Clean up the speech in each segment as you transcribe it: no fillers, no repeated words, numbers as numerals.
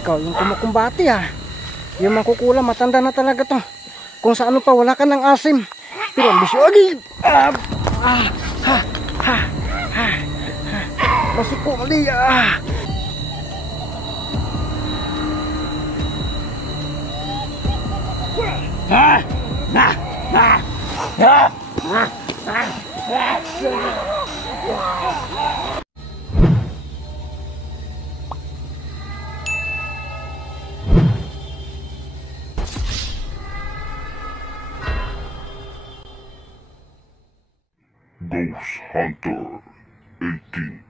Ikaw yung kumukumbati ha. Yung mangkukulam, matanda na talaga to. Kung sa ano pa, wala ka ng asim. Pero ambisyo agi. Masiko mali. Ghost Hunter 18.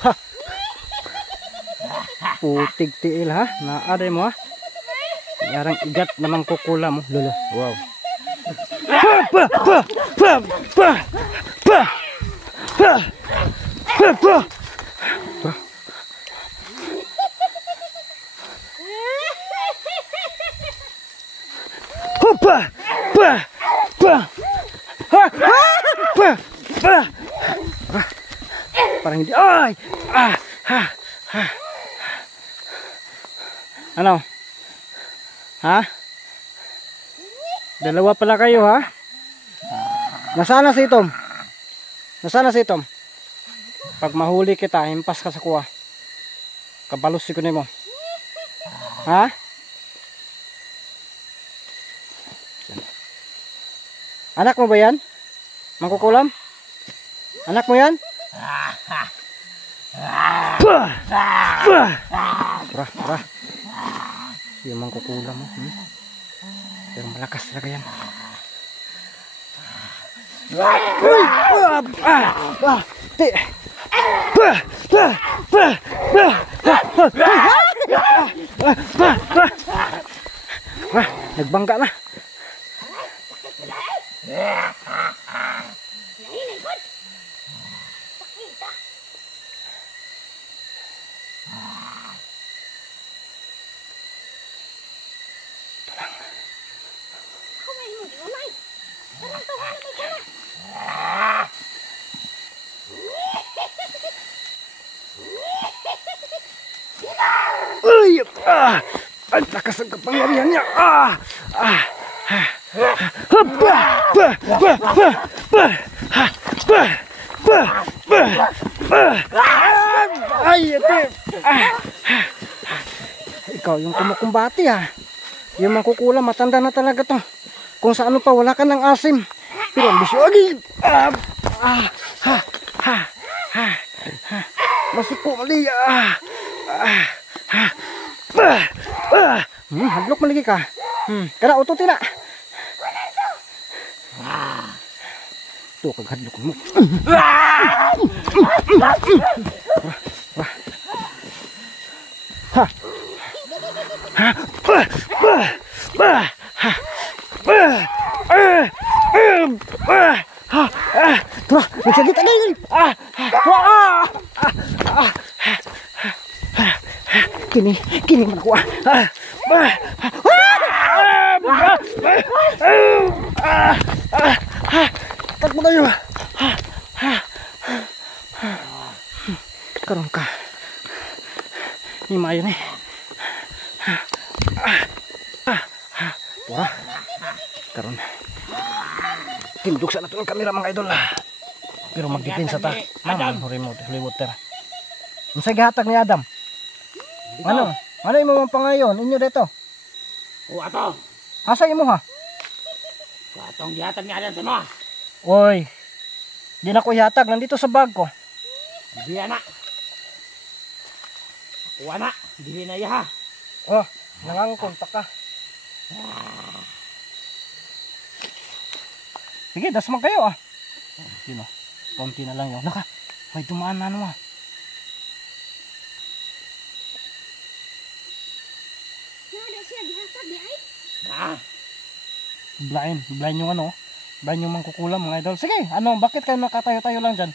Ha! Putig tiil ha. Naaday mo ha. Yarang igat namang kukula mo. Lolo. Wow. Parang hindi. Ay! Ano? Ha? Dalawa pala kayo ha? Nasana si Tom? Nasana si Tom? Pag mahuli kita, himpas ka sa kuha. Kabalos si kunin mo. Ha? Anak mo ba yan? Mangkukulam? Anak mo yan? Tara. Yung mangkukulam mo. Pero malakas talaga yan. Nagbangga na. Ang lakas ang kapangyarihan niya. Ikaw yung kumukumbati ha. Yung mangkukulam, matanda na talaga to. Kung sa ano pa, wala ka ng asim. Pero ambisyo agi. Masiko mali. Hadlok malagi ka. Kana ututi na. Ito kaghadlok mo. Nagsagit agad. Kini man ko. Takbo tayo. Karon ka. Ni mayo ni. Wah. Karon. Tindog sa nato ng kamera mga idol. Pero magdepensa ta. Nang remote tera. Unsa gihatag ni Adam? Ano? Ano imo man pangayon inyo dito? O ato. Asa imo ha? Atong gihatag ni Adam sa mo. Oy. Di na ko ihatag, nandito sa bag ko. Di na. Kuha na, dili na iya ha. Oh, nangangkon pa ka. Sige, dasman kayo ah. Yun oh, konti na lang yun. Naka, may dumaan na ano ah. Blind yung ano, blind yung mangkukulam mga idol. Sige, ano, bakit kayo nakatayo-tayo lang dyan?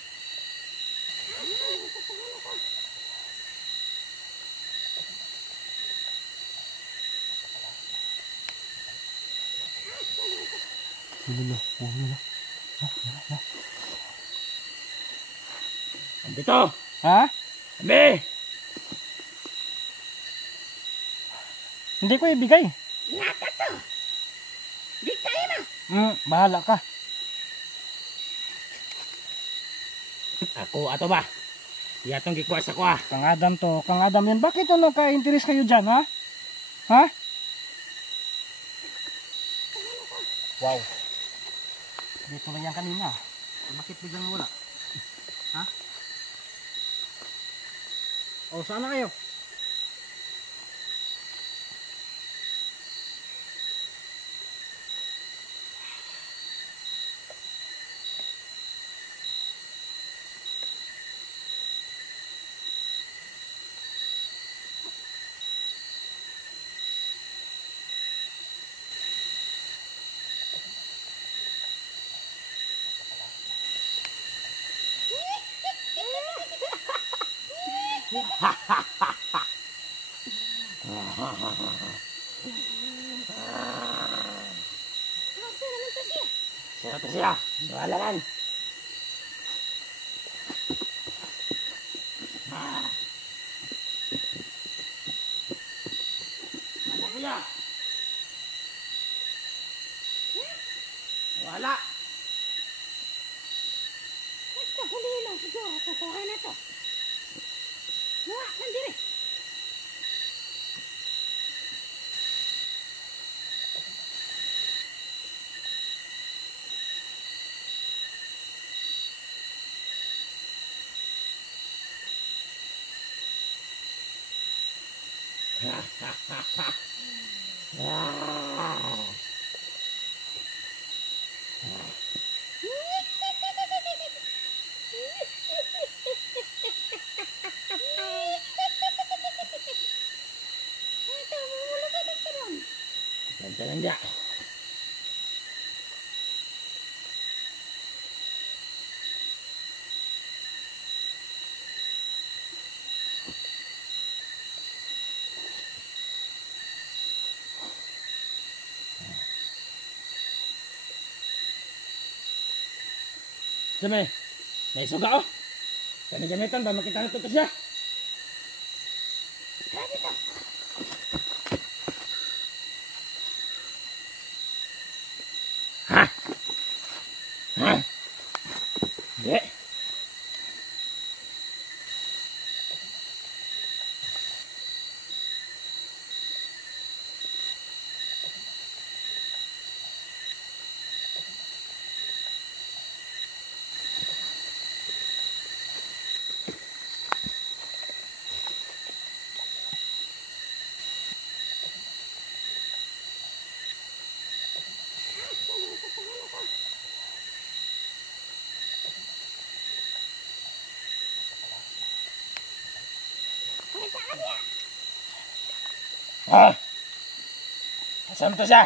Lolo. Oh, lolo. Andito. Ha? Kami. Hindi ko ibigay. Naka to. Di tayo na. Bahala ka. Ako ato ba? Yatong gikuha sa kuha. Kang Adam to. Kang Adam yan. Bakit ano ka-interest kayo dyan, ha? Ha? Wow. Dito lang yan kanina. Bakit biglang wala? Ha? O, saan na kayo? Sino to siya? Wala lang. Ano kuya? Wala. Huli lang siguro. Tutukan na to. Muha, nandiri. Ganito lang dia. Sabi, may suga oh. Kani gamitan ba makita nito to siya? Ha? Ha? Di. Ah! Saan to siya?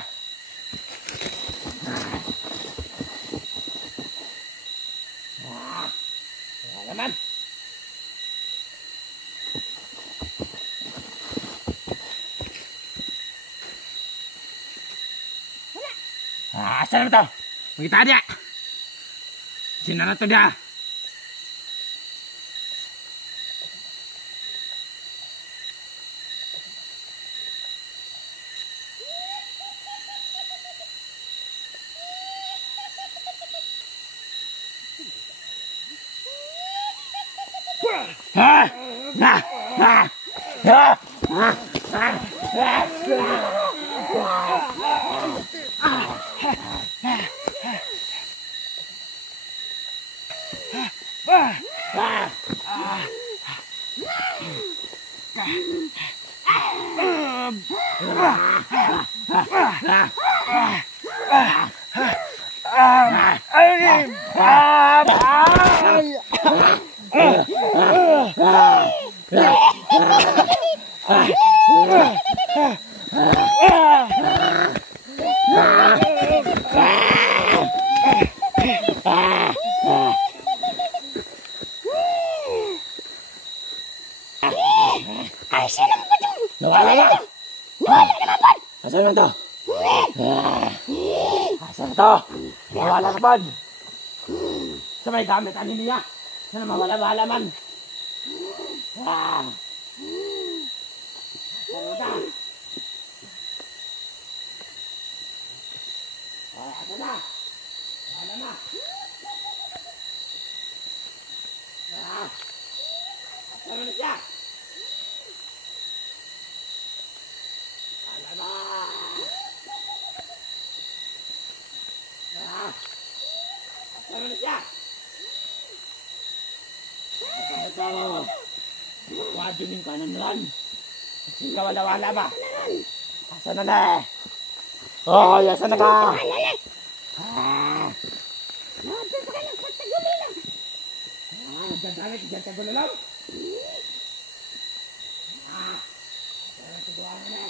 Wala naman. Saan na to? Makita dia. Sino na to dia? Nawala na! Nawala naman po! Asan naman to? Asa na to? Nawala naman. Sa may gamit ani niya. Sana mawala-wala man. Ah. Ano ka? Asa na? Wala na. Ah. Ano na siya? Wala na. Ah. Ano na siya? Ito. Wadunin ka ng lan. Kasi wala-wala ba? Asa na na? Oh, asa na ka? Ah. Nandun pa kayo sa tagulilang. Ah, nagdadamit dyan ka gulalaw. Ah. Pero tuduan na na.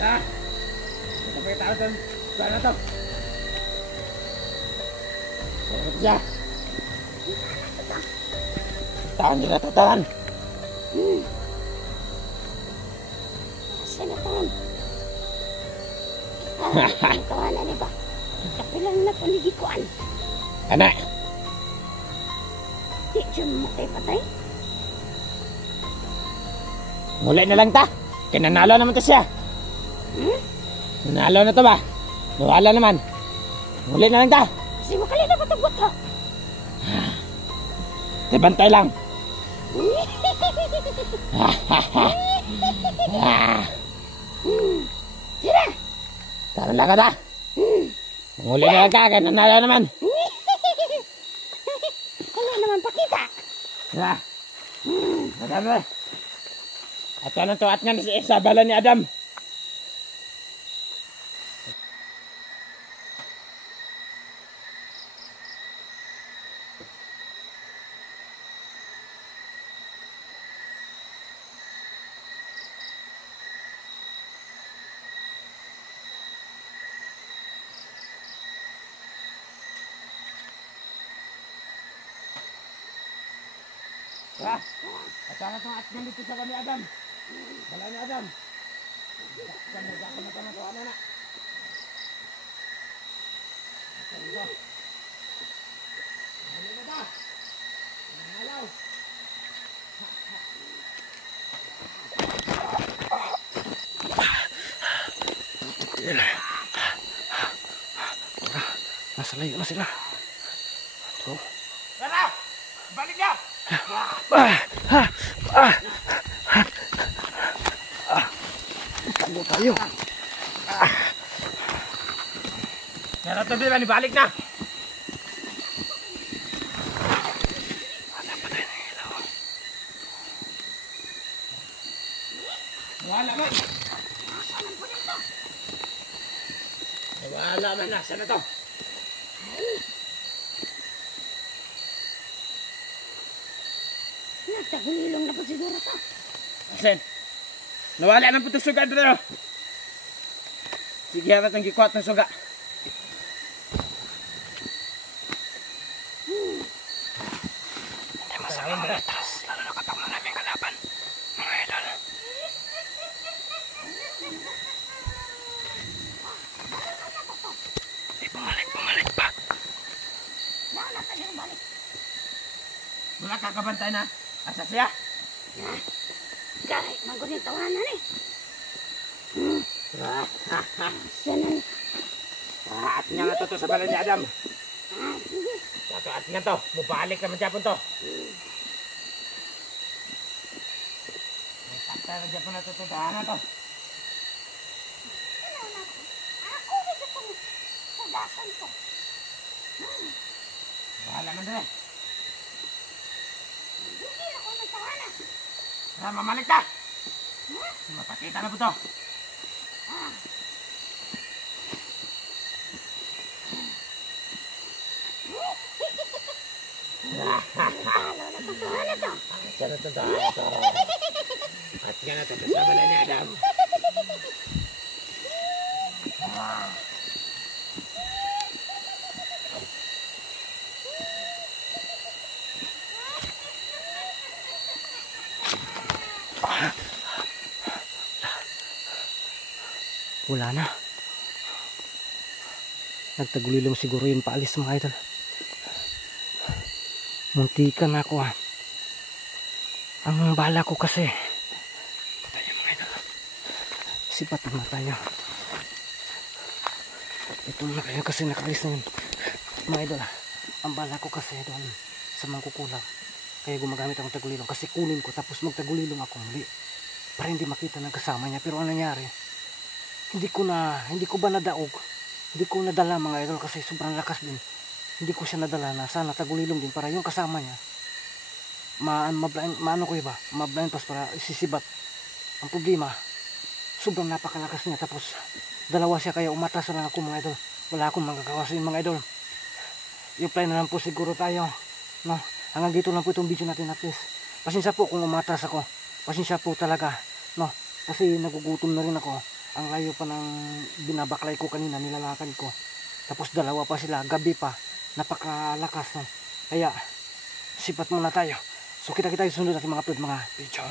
Ha? Ito pa yung tao doon. Saan na to? Saan siya? Tahan nyo na tatahan. Asa na taon? Ang tawanan ni ba? Kapilang na panigikuan. Anak! Di siya mo kay patay. Muli na lang ta. Kinanalo naman to siya. Nanalo na to ba? Nawala naman. Muli na lang ta. Kasi makali na patagot ha. Dibantay lang. Sira! Tara lang ka ta. Muli na lang ta. Kinanalo naman. Wala naman pakita. Ha? Madami. At anong tuwat nga sa bala ni Adam? Ha? At anong tuwat nga dito sa bala ni Adam? Bala ni Adam. Kamu na tuwan na. Ano na ba? Nalaw. Nasa layo na sila. Ito. Tara! Balik na! Talo tayo. Meron to din, balik na! Wala man! Wala man, nasa na to? Nagtagulilong na po siguro to. Asen? Nawala man po itong suga dito. Sige, hamat ang gikwat ng suga. Hindi masama ang atras. Lalo na kapag maraming kalaban. Mga idol. Bumalik pa. Wala ka nang balik. Wala kakabantay na. Asa siya? Kahit magunin tawanan eh. Sana. At nga to sa balay ni Adam. Sige. At nga to, mubalik naman siya po to. Patay na siya po na to, na to. Ano na? Ako gusto kong tugasan ko. Bahala man din. Hindi ako nagtawanan. Mamalik na. Mapakita na po to. Sana to. At nga na to, sa balay ni Adam. Wala na. Nagtagulilong siguro yung paalis mga idol. Muntikan ako ah. Ang bala ko kasi. Tayo mga idol. Sipatan na tayo. Ito na kayo kasi nakaalis na yun. Mga idol, ang bala ko kasi doon sa mangkukulang. Kaya gumagamit akong tagulilong kasi kunin ko tapos magtagulilong ako muli. Para hindi makita ng kasama niya. Pero ano nangyari? Hindi ko ba nadaog? Hindi ko nadala mga idol kasi sobrang lakas din. Hindi ko siya nadala na sana tagulilong din para yung kasama niya. Maano ko iba? Mablind pass para isisibat. Ang problema, sobrang napakalakas niya tapos dalawa siya kaya umatras lang ako mga idol. Wala akong magagawa sa mga idol. I-apply na lang po siguro tayo. No? Hanggang dito lang po itong video natin at least. Pasensya po kung umatras ako. Pasensya po talaga. No? Kasi nagugutom na rin ako. Ang layo pa ng binabaklay ko kanina, nilalakad ko. Tapos dalawa pa sila, gabi pa. Napakalakas. No? Kaya, sipat muna tayo. So kita-kita yung sunod natin mga upload, mga video.